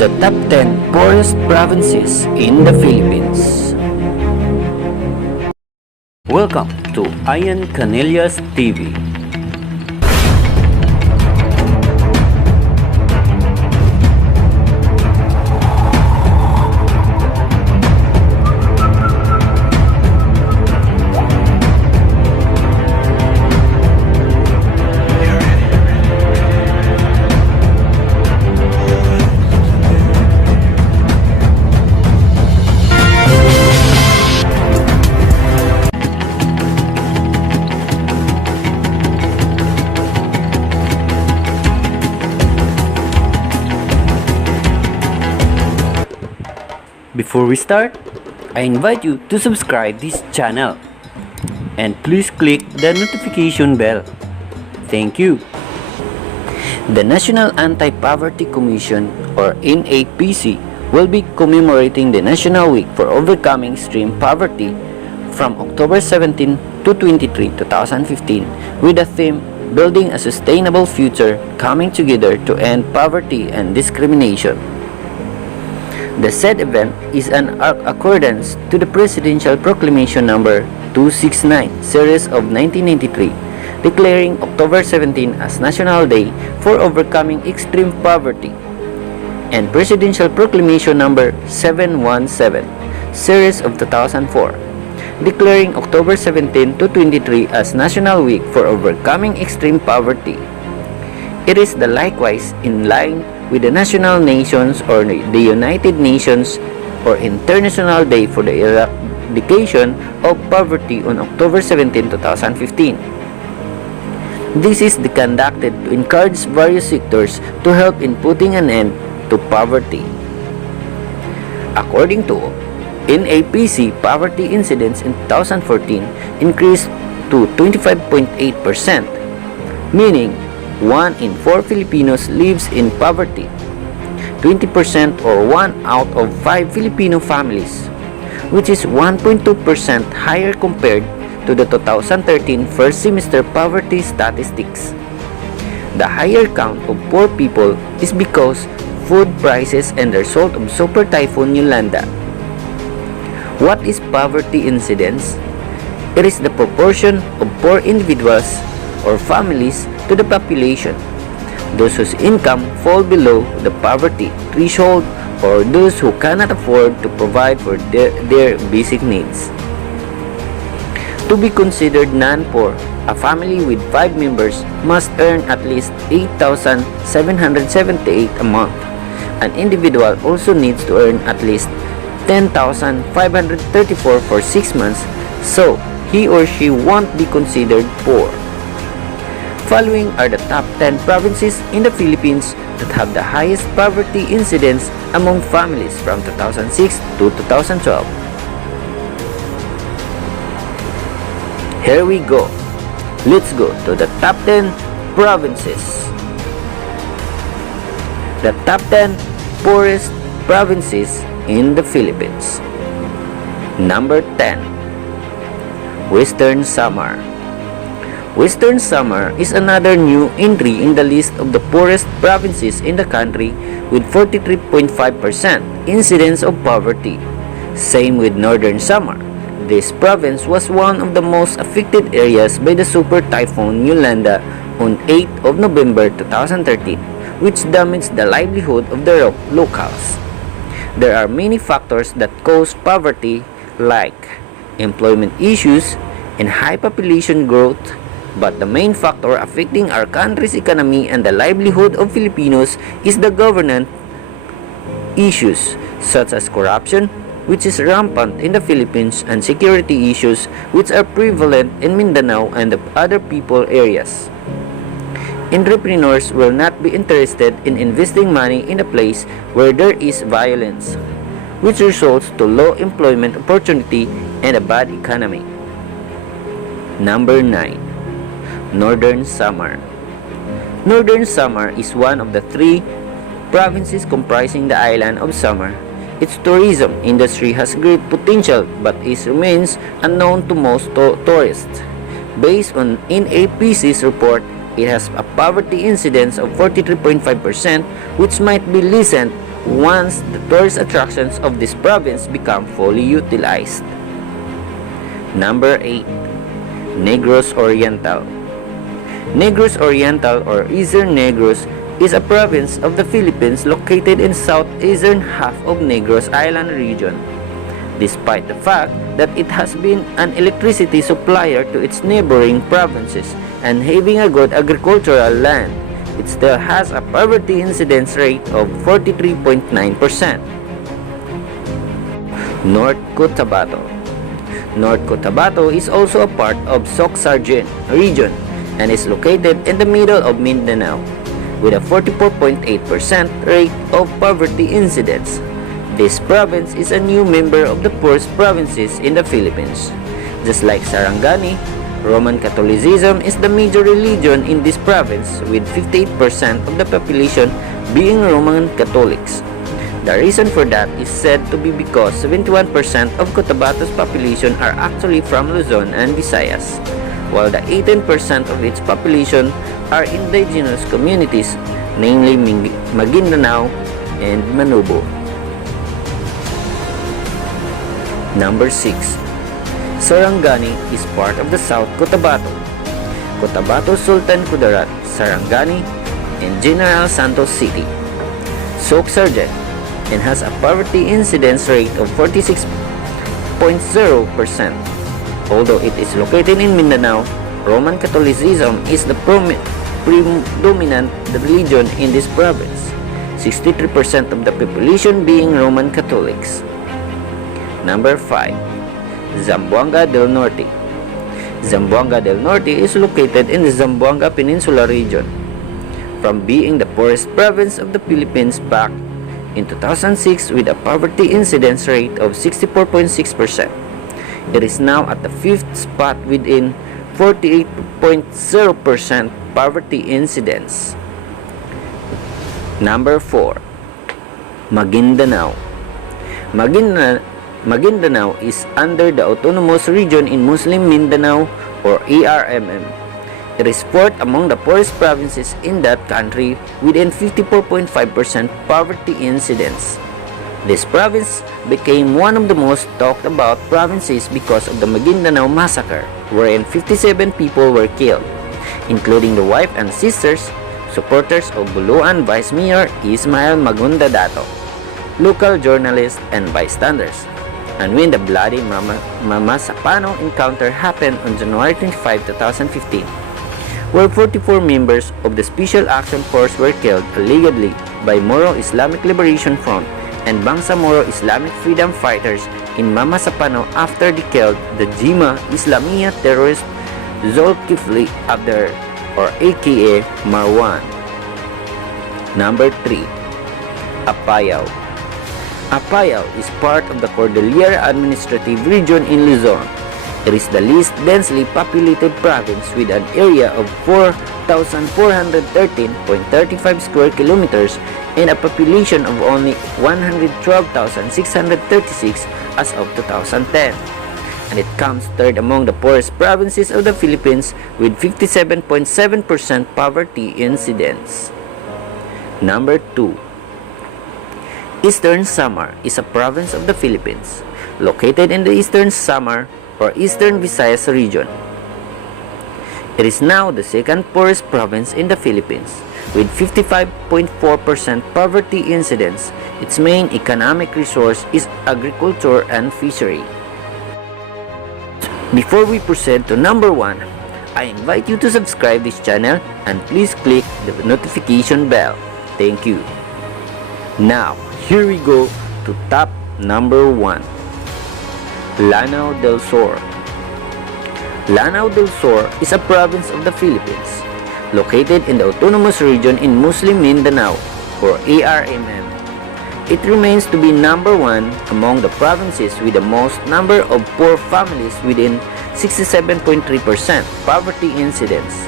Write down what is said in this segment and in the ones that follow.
the top 10 poorest provinces in the Philippines. Welcome to Canillas TV. Before we start, I invite you to subscribe this channel and please click the notification bell. Thank you. The National Anti-Poverty Commission or NAPC will be commemorating the National Week for Overcoming Extreme Poverty from October 17 to 23, 2015 with the theme Building a Sustainable Future, Coming Together to End Poverty and Discrimination. The said event is an accordance to the Presidential Proclamation Number 269, Series of 1993, declaring October 17 as National Day for Overcoming Extreme Poverty, and Presidential Proclamation Number 717, Series of 2004, declaring October 17 to 23 as National Week for Overcoming Extreme Poverty. It is likewise in line with the National Nations or the United Nations or International Day for the Eradication of Poverty on October 17, 2015. This is conducted to encourage various sectors to help in putting an end to poverty. According to NAPC, poverty incidence in 2014 increased to 25.8%, meaning 1 in 4 Filipinos lives in poverty, 20% or 1 out of 5 Filipino families, which is 1.2% higher compared to the 2013 first semester poverty statistics. The higher count of poor people is because food prices and the result of Super Typhoon Yolanda. What is poverty incidence? It is the proportion of poor individuals or families to the population, those whose income fall below the poverty threshold or those who cannot afford to provide for their basic needs. To be considered non-poor, a family with 5 members must earn at least 8,778 a month. An individual also needs to earn at least 10,534 for 6 months, so he or she won't be considered poor. Following are the top 10 provinces in the Philippines that have the highest poverty incidence among families from 2006 to 2012. Here we go. Let's go to the top 10 provinces. The top 10 poorest provinces in the Philippines. Number 10. Western Samar. Western Samar is another new entry in the list of the poorest provinces in the country with 43.5% incidence of poverty. Same with Northern Samar. This province was one of the most affected areas by the Super Typhoon Yolanda on 8th of November 2013, which damaged the livelihood of the locals. There are many factors that cause poverty like employment issues and high population growth, but the main factor affecting our country's economy and the livelihood of Filipinos is the governance issues such as corruption, which is rampant in the Philippines, and security issues which are prevalent in Mindanao and the other people areas. Entrepreneurs will not be interested in investing money in a place where there is violence, which results to low employment opportunity and a bad economy. Number 9. Northern Samar. Northern Samar is one of the 3 provinces comprising the island of Samar. Its tourism industry has great potential but it remains unknown to most tourists. Based on NAPC's report, It has a poverty incidence of 43.5%, which might be lessened once the tourist attractions of this province become fully utilized. Number 8. Negros Oriental. Negros Oriental or Eastern Negros is a province of the Philippines located in southeastern half of Negros Island region. Despite the fact that it has been an electricity supplier to its neighboring provinces and having a good agricultural land, it still has a poverty incidence rate of 43.9%. North Cotabato. North Cotabato is also a part of Soc-Sargent region and is located in the middle of Mindanao with a 44.8% rate of poverty incidence. This province is a new member of the poorest provinces in the Philippines. Just like Sarangani, Roman Catholicism is the major religion in this province with 58% of the population being Roman Catholics. The reason for that is said to be because 71% of Cotabato's population are actually from Luzon and Visayas, while the 18% of its population are indigenous communities, namely Maguindanao and Manubo. Number 6. Sarangani is part of the South Cotabato, Cotabato Sultan Kudarat, Sarangani, and General Santos City, Soc-Sargent, and has a poverty incidence rate of 46.0%. Although it is located in Mindanao, Roman Catholicism is the predominant religion in this province, 63% of the population being Roman Catholics. Number 5. Zamboanga del Norte. Zamboanga del Norte is located in the Zamboanga Peninsula region. From being the poorest province of the Philippines back in 2006 with a poverty incidence rate of 64.6%, it is now at the 5th spot within 48.0% poverty incidence. Number 4. Maguindanao. Maguindanao is under the Autonomous Region in Muslim Mindanao or ARMM. It is fourth among the poorest provinces in that country within 54.5% poverty incidence. This province became one of the most talked about provinces because of the Maguindanao massacre, wherein 57 people were killed, including the wife and sisters, supporters of Buluhan Vice Mayor Ismael Magunda Dato, local journalists, and bystanders. And when the bloody Mama Sapano encounter happened on January 25, 2015, where 44 members of the Special Action Force were killed allegedly by Moro Islamic Liberation Front and Bangsamoro Islamic Freedom Fighters in Mama Sapano after they killed the Jima Islamiyah terrorist Zulkifli Abdar or aka Marwan. Number 3. Apayao. Apayao is part of the Cordillera Administrative Region in Luzon. It is the least densely populated province with an area of 4,413.35 square kilometers and a population of only 112,636 as of 2010. And it comes third among the poorest provinces of the Philippines with 57.7% poverty incidence. Number 2. Eastern Samar is a province of the Philippines, located in the Eastern Samar or Eastern Visayas region. It is now the second poorest province in the Philippines, with 55.4% poverty incidence. Its main economic resource is agriculture and fishery. Before we proceed to number 1, I invite you to subscribe this channel and please click the notification bell. Thank you. Now, here we go to top number 1. Lanao del Sur. Lanao del Sur is a province of the Philippines, located in the Autonomous Region in Muslim Mindanao or ARMM. It remains to be number 1 among the provinces with the most number of poor families within 67.3% poverty incidence.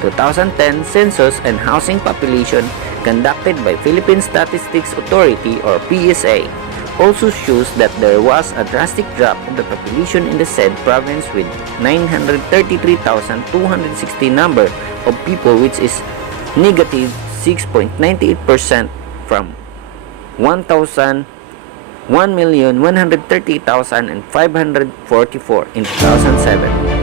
2010 Census and Housing Population conducted by Philippine Statistics Authority or PSA also shows that there was a drastic drop of the population in the said province with 933,260 number of people, which is negative 6.98% from 1,130,544 in 2007.